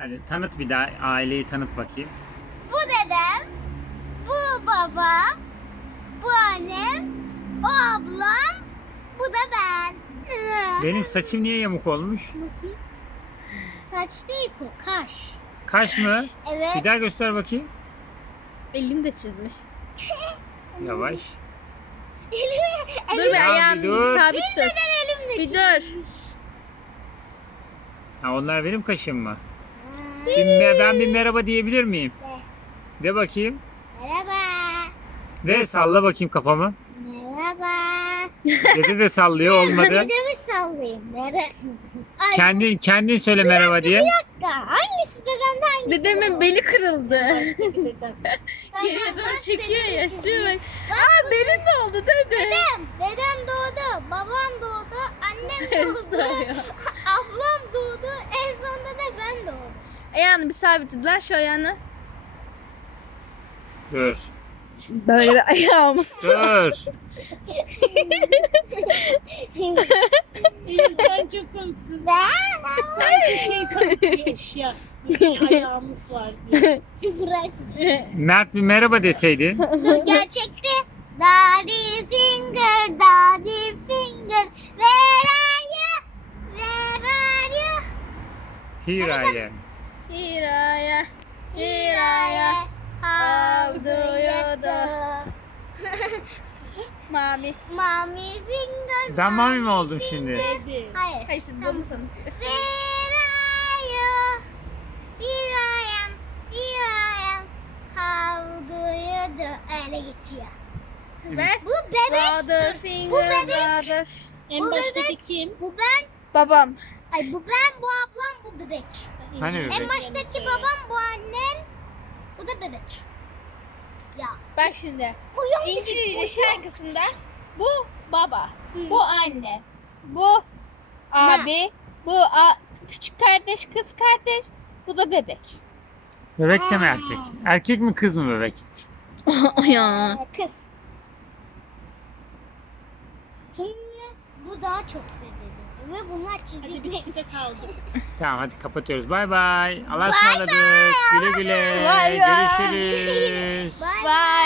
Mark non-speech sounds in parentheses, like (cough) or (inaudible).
Hadi tanıt bir daha aileyi tanıt bakayım. Bu dedem, bu babam, bu annem, o ablam, bu da ben. Benim saçım niye yamuk olmuş? Bakayım. Saç değil bu, kaş. kaş. Kaş mı? Evet. Bir daha göster bakayım. Elim de çizmiş. Yavaş. (laughs) Elimi, dur ya be ayağını sabit tut. Bir çizmiş. dur. Ha, onlar benim kaşım mı? Bir, ben bir merhaba diyebilir miyim? De. De bakayım. Merhaba. De salla bakayım kafamı. Merhaba. Dede de, de sallıyor olmadı. (laughs) dede mi sallayayım? Merhaba. Ay. Kendin, kendin söyle bir dakika, merhaba diye. Bir dakika. Hangisi dedemde hangisi? Dedemin doğru. beli kırıldı. Yani, Geriye de. (laughs) doğru çekiyor dedem ya. Bak, Aa benim oldu dede. Dedem, dedem doğdu. Babam doğdu. Annem doğdu. Yani bir sabitlediler şu ayağını. Dur. Böyle bir ayağımız. Var. Dur. (laughs) (laughs) (laughs) sen çok komiksin. Ben sen bir (laughs) şey eşya. ayağımız var diye. (laughs) (laughs) Mert bir merhaba deseydin. Gerçekti. Daddy finger, daddy finger. Where are you? Where are you? Here I am. İra'ya İra'ya, İraya Avduyordu (laughs) Mami Mami finger Ben mami, mami finger. mi oldum şimdi? Hayır Hayır siz san bunu sanıyorsunuz İra'ya İra'ya İra'ya Avduyordu Öyle geçiyor Evet. Bu bebek finger, Bu bebek brother. En baştaki kim? Bu ben Babam Ay bu ben, bu ablam, bu bebek. Hani bebek? En baştaki genisi. babam bu annem. Bu da bebek. Ya. Bak şimdi. İngilizce şarkısında bu baba, hmm. bu anne, bu ne? abi, bu a küçük kardeş, kız kardeş, bu da bebek. Bebek de mi erkek? Erkek mi kız mı bebek? (laughs) ya. Kız. Çünkü bu daha çok bebek. Ve bunlar çizilmiş. Tamam hadi kapatıyoruz. Bay bay. Allah'a ısmarladık. Güle güle. Bye Görüşürüz. bye. Görüşürüz. Bay bay.